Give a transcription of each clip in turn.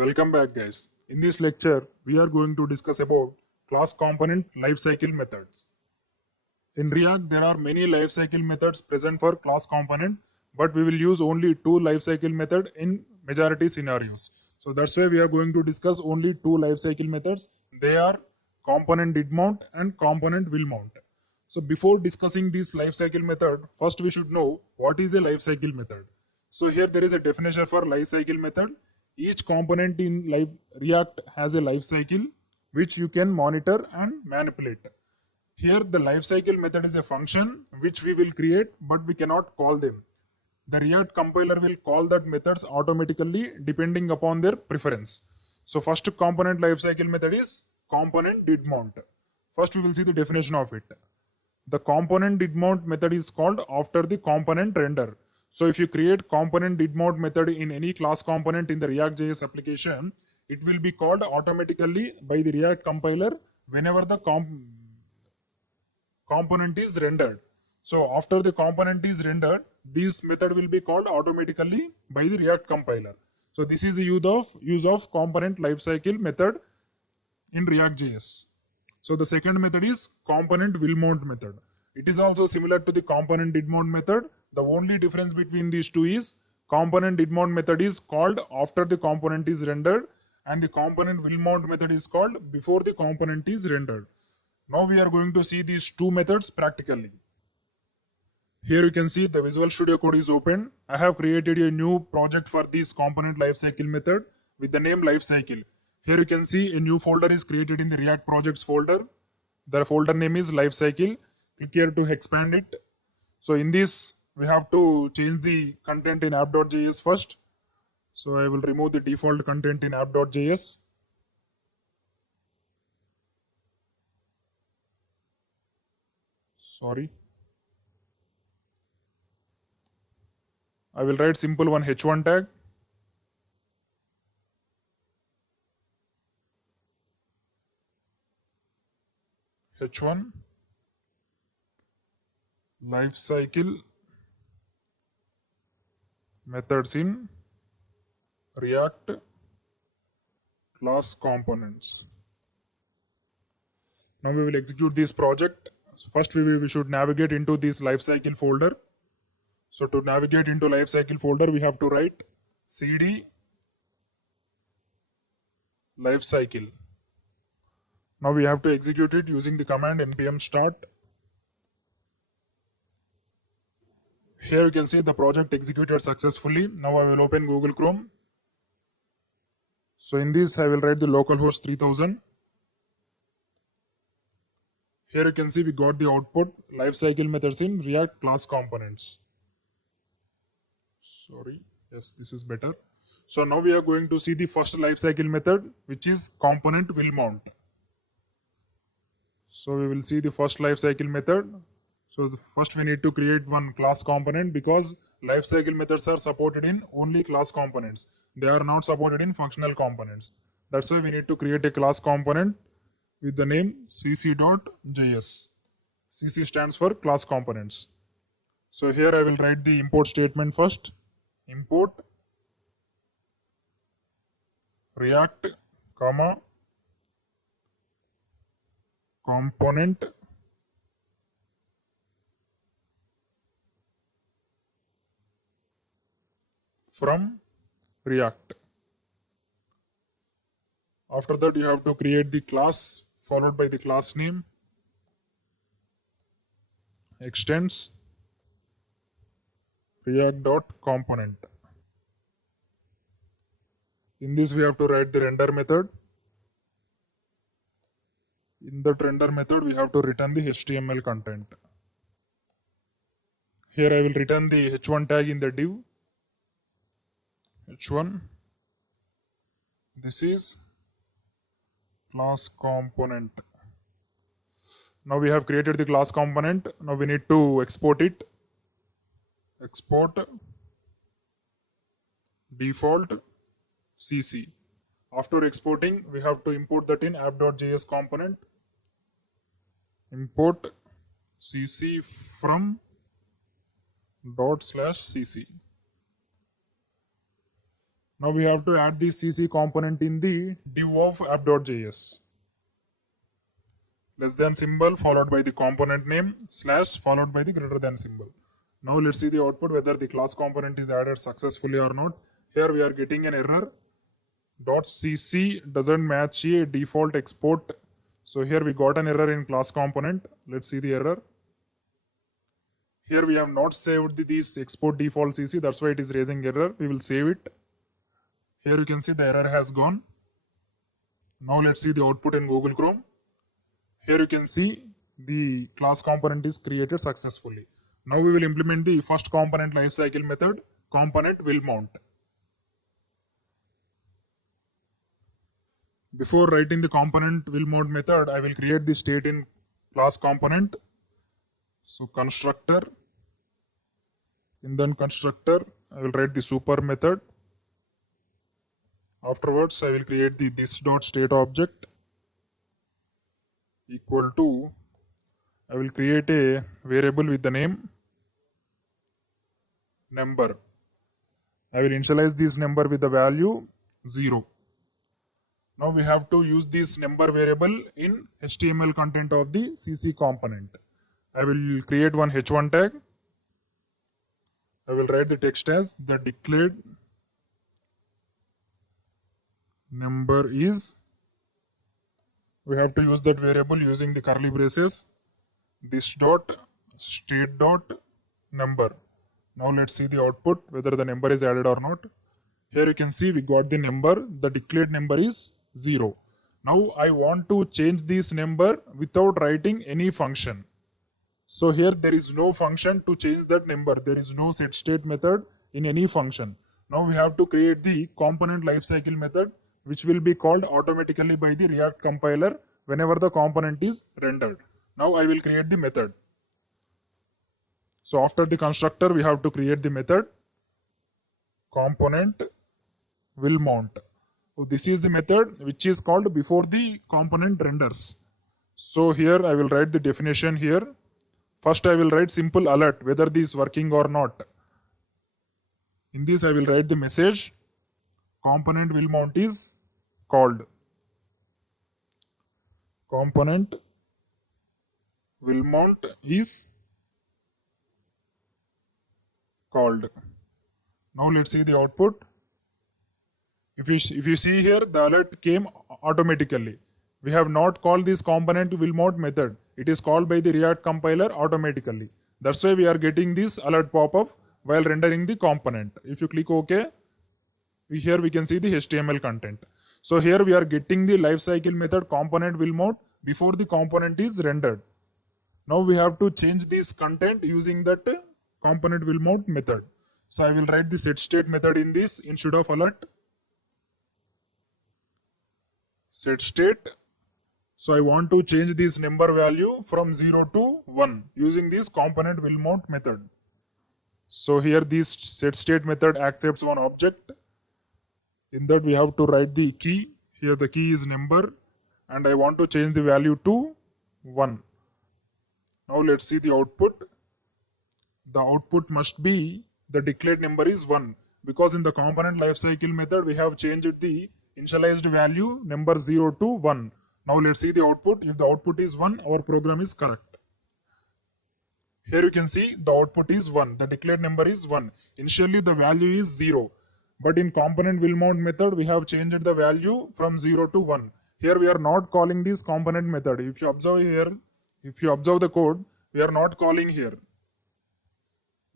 Welcome back, guys. In this lecture, we are going to discuss about class component lifecycle methods. In React, there are many lifecycle methods present for class component, but we will use only two lifecycle method in majority scenarios. So that's why we are going to discuss only two lifecycle methods. They are component did mount and component will mount. So before discussing this lifecycle method, first we should know what is a lifecycle method. So here there is a definition for lifecycle method. Each component in React has a lifecycle which you can monitor and manipulate. Here the lifecycle method is a function which we will create, but we cannot call them. The React compiler will call that methods automatically depending upon their preference. So first component lifecycle method is component did mount. First we will see the definition of it. The component did mount method is called after the component render. So if you create component did mount method in any class component in the ReactJS application, it will be called automatically by the React compiler whenever the component is rendered. So after the component is rendered, this method will be called automatically by the React compiler. So this is the use of component lifecycle method in ReactJS. So the second method is component will mount method. It is also similar to the component did mount method. The only difference between these two is component did mount method is called after the component is rendered and the component will mount method is called before the component is rendered. Now we are going to see these two methods practically. Here you can see the Visual Studio Code is open. I have created a new project for this component lifecycle method with the name lifecycle. Here you can see a new folder is created in the React projects folder. The folder name is lifecycle. Click here to expand it. So in this, we have to change the content in app.js first. So I will remove the default content in app.js. Sorry. I will write simple one h1 tag. h1 lifecycle methods in React class components. Now we will execute this project. So first we should navigate into this lifecycle folder. So to navigate into lifecycle folder, we have to write cd lifecycle. Now we have to execute it using the command npm start. Here you can see the project executed successfully. Now I will open Google Chrome. So in this I will write the localhost 3000. Here you can see we got the output lifecycle methods in React class components. Sorry, yes, this is better. So now we are going to see the first lifecycle method, which is component will mount. So we will see the first lifecycle method. So first we need to create one class component because lifecycle methods are supported in only class components. They are not supported in functional components. That's why we need to create a class component with the name cc.js. cc stands for class components. So here I will write the import statement first. Import React, component from React. After that you have to create the class followed by the class name, extends React.component. In this we have to write the render method. In that render method we have to return the HTML content. Here I will return the h1 tag in the div. h1. This is class component. Now we have created the class component. Now we need to export it. Export default cc. After exporting, we have to import that in app.js component. Import cc from /cc. Now we have to add the CC component in the div of app.js. Less than symbol followed by the component name slash followed by the greater than symbol. Now let's see the output whether the class component is added successfully or not. Here we are getting an error. .cc doesn't match a default export. So here we got an error in class component. Let's see the error. Here we have not saved this export default cc, that's why it is raising error. We will save it. Here you can see the error has gone. Now let's see the output in Google Chrome. Here you can see the class component is created successfully. Now we will implement the first component lifecycle method, component will mount. Before writing the component will mount method, I will create the state in class component. So constructor, in then constructor, I will write the super method. Afterwards, I will create the this.state object equal to, I will create a variable with the name number. I will initialize this number with the value 0. Now we have to use this number variable in HTML content of the CC component. I will create one h1 tag. I will write the text as the declared number is. We have to use that variable using the curly braces. This dot state dot number. Now let's see the output whether the number is added or not. Here you can see we got the number. The declared number is 0. Now I want to change this number without writing any function. So here there is no function to change that number. There is no setState method in any function. Now we have to create the component lifecycle method, which will be called automatically by the React compiler whenever the component is rendered. Now I will create the method. So after the constructor, we have to create the method component will mount. So this is the method which is called before the component renders. So here I will write the definition here. First I will write simple alert whether this is working or not. In this I will write the message component will mount is called. Component will mount is called. Now let's see the output. If you see here, the alert came automatically. We have not called this component will mount method. It is called by the React compiler automatically. That's why we are getting this alert pop-up while rendering the component. If you click OK, here we can see the HTML content. So here we are getting the lifecycle method component will mount before the component is rendered. Now we have to change this content using that component will mount method. So I will write the setState method in this instead of alert. setState. So I want to change this number value from 0 to 1 using this component will mount method. So here this setState method accepts one object. In that we have to write the key. Here the key is number and I want to change the value to 1. Now let's see the output. The output must be the declared number is 1 because in the component lifecycle method we have changed the initialized value number 0 to 1. Now let's see the output. If the output is 1, our program is correct. Here you can see the output is 1. The declared number is 1. Initially the value is 0. But in component will mount method we have changed the value from 0 to 1. Here we are not calling this component method. If you observe here, if you observe the code, we are not calling here.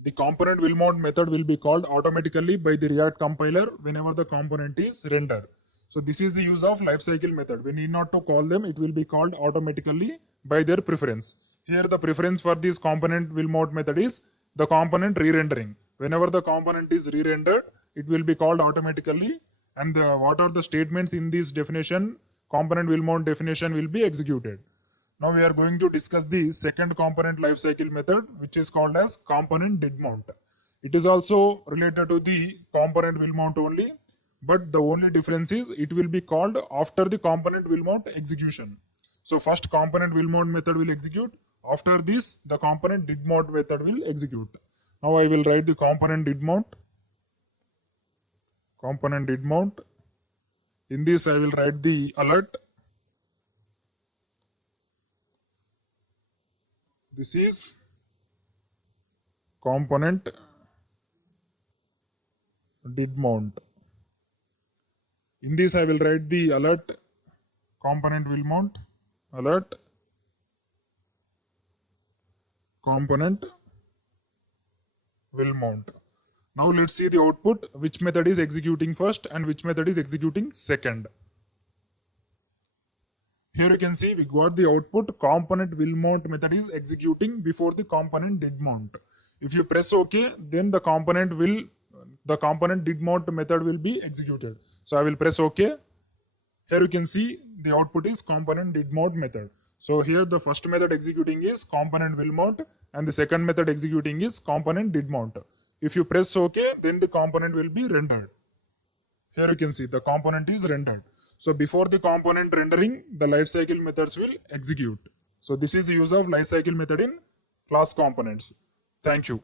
The component will mount method will be called automatically by the React compiler whenever the component is rendered. So this is the use of lifecycle method. We need not to call them. It will be called automatically by their preference. Here the preference for this component will mount method is the component re-rendering. Whenever the component is re-rendered, it will be called automatically. And what are the statements in this definition? Component will mount definition will be executed. Now we are going to discuss the second component lifecycle method, which is called as component did mount. It is also related to the component will mount only, but the only difference is it will be called after the component will mount execution. So first component will mount method will execute. After this, the component did mount method will execute. Now I will write the component did mount. component did mount. In this I will write the alert. This is component did mount. In this I will write the alert component will mount. Alert component will mount. Now let's see the output, which method is executing first and which method is executing second. Here you can see we got the output component will mount method is executing before the component did mount. If you press OK, then the component did mount method will be executed. So I will press OK. Here you can see the output is component did mount method. So here the first method executing is component will mount and the second method executing is component did mount. If you press OK, then the component will be rendered. Here you can see the component is rendered. So before the component rendering, the lifecycle methods will execute. So this is the use of lifecycle method in class components. Thank you.